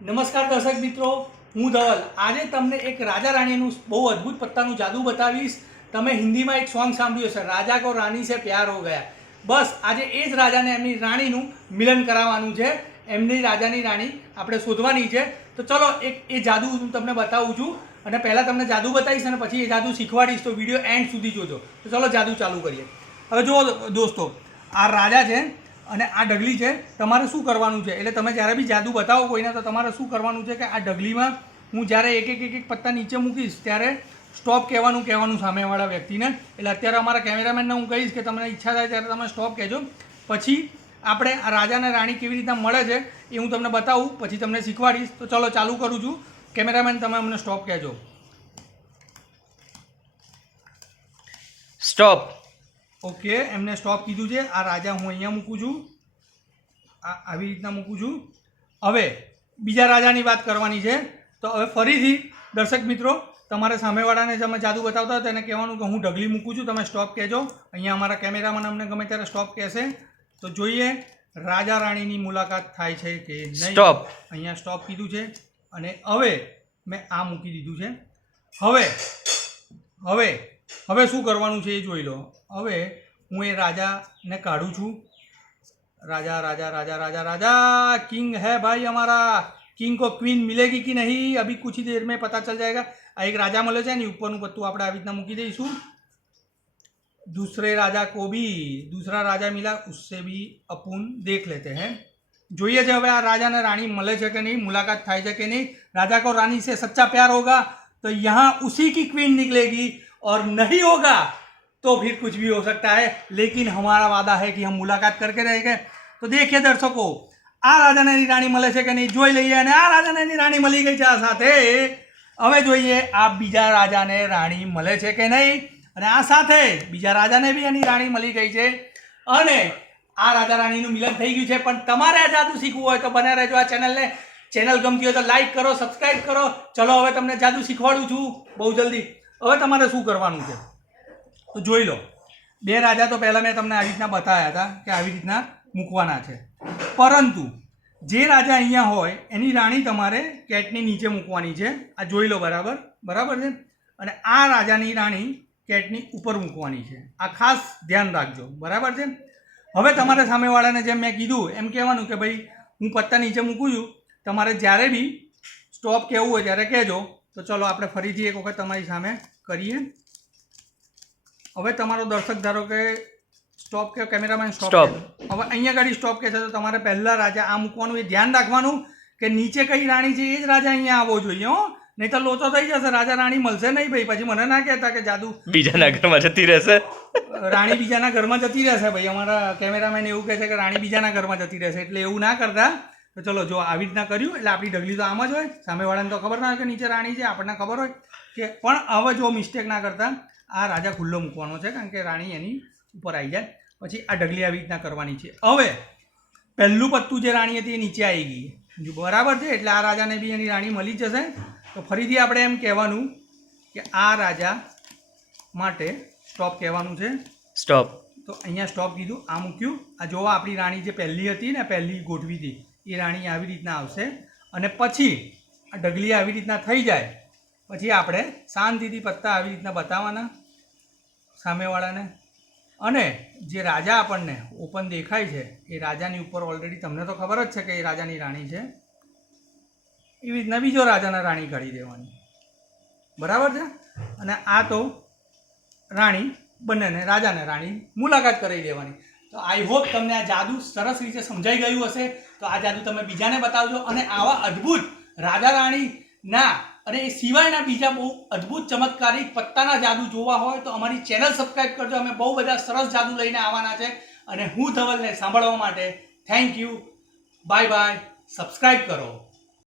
નમસ્કાર દર્શક મિત્રો, હું ધવલ. આજે તમને એક રાજા રાણીનું બહુ અદ્ભુત પત્તાનું જાદુ બતાવીશ. તમે હિન્દીમાં એક સોંગ સાંભળ્યું હશે, રાજા કો રાની સે પ્યાર હો ગયા. બસ આજે એ જ રાજાને એમની રાણીનું મિલન કરાવવાનું છે. એમની રાજાની રાણી આપણે શોધવાની છે. તો ચલો એ જાદુ હું તમને બતાવું છું, અને પહેલાં તમને જાદુ બતાવીશ અને પછી એ જાદુ શીખવાડીશ. તો વિડીયો એન્ડ સુધી જોજો. તો ચલો જાદુ ચાલુ કરીએ. હવે જુઓ દોસ્તો, આ રાજા છે અને આ ઢગલી છે. તમારે શું કરવાનું છે, એટલે તમે જ્યારે બી જાદુ બતાવો કોઈને તો તમારે શું કરવાનું છે કે આ ઢગલીમાં હું જ્યારે એક એક પત્તા નીચે મૂકીશ ત્યારે સ્ટોપ કહેવાનું સામેવાળા વ્યક્તિને. એટલે અત્યારે અમારા કેમેરામેનને હું કહીશ કે તમને ઈચ્છા થાય ત્યારે તમે સ્ટોપ કહેજો. પછી આપણે આ રાજાને રાણી કેવી રીતના મળે છે એ હું તમને બતાવું, પછી તમને શીખવાડીશ. તો ચલો ચાલુ કરું છું. કેમેરામેન તમે અમને સ્ટોપ કહેજો. સ્ટોપ. ઓકે, એમને સ્ટોપ કીધું છે. આ રાજા હું અહીંયા મૂકું છું, આવી રીતના મૂકું છું. હવે બીજા રાજાની વાત કરવાની છે. તો હવે ફરીથી દર્શક મિત્રો, તમારે સામેવાળાને તમે જાદુ બતાવતા હોય તેને કહેવાનું કે હું ઢગલી મૂકું છું, તમે સ્ટોપ કહેજો. અહીંયા અમારા કેમેરામેન અમને ગમે ત્યારે સ્ટોપ કહેશે. તો જોઈએ રાજા રાણીની મુલાકાત થાય છે કે નહીં. સ્ટોપ. અહીંયા સ્ટોપ કીધું છે અને હવે મેં આ મૂકી દીધું છે. હવે હવે હવે શું કરવાનું છે એ જોઈ લો. હવે હું એ રાજાને કાઢું છું. राजा राजा राजा राजा राजा किंग है भाई हमारा. किंग को क्वीन मिलेगी कि नहीं अभी कुछ ही देर में पता चल जाएगा. આ એક રાજા મળે છે ને ઉપરનું પત્તું આપણે આવી રીતના મૂકી દઈશું. दूसरे राजा को भी दूसरा राजा मिला, उससे भी अपन देख लेते हैं. જોઈએ છે હવે આ રાજાને રાણી મળે છે કે નહીં, મુલાકાત થાય છે કે નહીં. राजा को रानी से सच्चा प्यार होगा तो यहाँ उसी की क्वीन निकलेगी, और नहीं होगा तो फिर कुछ भी हो सकता है, लेकिन हमारा वादा है कि हम मुलाकात करके रहेंगे. तो देखिए दर्शકો, આ રાજાની રાણી મળે છે કે નહીં જોઈ લઈએ. અને આ રાજાની રાણી મળી ગઈ છે. આ સાથે હવે જોઈએ આ બીજા રાજાને રાણી મળે છે કે નહીં. અને આ સાથે બીજા રાજાને બી એની રાણી મળી ગઈ છે અને આ રાજા રાણીનું મિલન થઈ ગયું છે. પણ તમારે આ જાદુ શીખવું હોય તો બને રહેજો આ ચેનલને. ચેનલ ગમતી હોય તો લાઈક કરો, સબસ્ક્રાઈબ કરો. ચલો હવે તમને જાદુ શીખવાડું છું બહુ જલ્દી. હવે તમારે શું કરવાનું છે તો જોઈ લો. બે રાજા તો પહેલાં મેં તમને આવી રીતના બતાવ્યા હતા કે આવી રીતના મૂકવાના છે. પરંતુ જે રાજા અહીંયા હોય એની રાણી તમારે કેટની નીચે મૂકવાની છે. આ જોઈ લો બરાબર બરાબર છે. અને આ રાજાની રાણી કેટની ઉપર મૂકવાની છે. આ ખાસ ધ્યાન રાખજો બરાબર છે. હવે તમારે સામેવાળાને જેમ મેં કીધું એમ કહેવાનું કે ભાઈ હું પત્તા નીચે મૂકું છું, તમારે જ્યારે બી સ્ટોપ કહેવું હોય ત્યારે કહેજો. તો ચલો આપણે ફરીથી એક વખત તમારી સામે કરીએ. હવે તમારો દર્શક ધારો કે સ્ટોપ કે કેમેરામેન સ્ટોપ. હવે અહીંયા ગાડી સ્ટોપ કહે છે તો તમારે પહેલાં રાજા આ મૂકવાનું. એ ધ્યાન રાખવાનું કે નીચે કઈ રાણી છે એ જ રાજા અહીંયા આવવો જોઈએ. હો, નહીં તો લોચો થઈ જશે, રાજા રાણી મળશે નહીં ભાઈ. પછી મને ના કહેતા કે જાદુ બીજાના ઘરમાં જતી રહેશે. રાણી બીજાના ઘરમાં જતી રહેશે ભાઈ. અમારા કેમેરામેન એવું કહે છે કે રાણી બીજાના ઘરમાં જતી રહેશે, એટલે એવું ના કરતા. તો ચલો જો આવી રીતના કર્યું એટલે આપણી ઢગલી તો આમ જ હોય. સામેવાળાને તો ખબર ના હોય કે નીચે રાણી છે, આપણને ખબર હોય કે. પણ હવે જો મિસ્ટેક ના કરતા આ રાજા ખુલ્લો મૂકવાનો છે, કારણ કે રાણી એની ઉપર આવી જાય. પછી આ ઢગલી આવી રીતના કરવાની છે. હવે પહેલું પત્તું જે રાણી હતી એ નીચે આવી ગઈ બરાબર છે. એટલે આ રાજાને બી એની રાણી મળી જશે. તો ફરીથી આપણે એમ કહેવાનું કે આ રાજા માટે સ્ટોપ કહેવાનું છે. સ્ટોપ. તો અહીંયા સ્ટોપ કીધું, આ મૂક્યું. આ જોવા આપણી રાણી જે પહેલી હતી ને, પહેલી ગોઠવી હતી એ રાણી આવી રીતના આવશે. અને પછી આ ઢગલી આવી રીતના થઈ જાય પછી આપણે શાંતિથી પત્તા આવી રીતના બતાવવાના સામેવાળાને. અને જે રાજા આપણને ઓપન દેખાય છે એ રાજાની ઉપર ઓલરેડી તમને તો ખબર જ છે કે એ રાજાની રાણી છે. એવી રીતના બીજો રાજાના રાણી કાઢી દેવાની બરાબર છે. અને આ તો રાણી બંનેને રાજાને રાણી મુલાકાત કરાવી દેવાની. તો આઈ હોપ તમને આ જાદુ સરસ રીતે સમજાઈ ગયું હશે. તો આ જાદુ તમે બીજાને બતાવજો. અને આવા અદ્ભુત રાજા રાણીના અને એ સિવાયના બીજા બહુ અદ્ભુત ચમત્કારી પત્તાના જાદુ જોવા હોય તો અમારી ચેનલ સબસ્ક્રાઈબ કરજો. અમે બહુ બધા સરસ જાદુ લઈને આવવાના છે. અને હું ધવલને સાંભળવા માટે thank you, bye bye, subscribe કરો.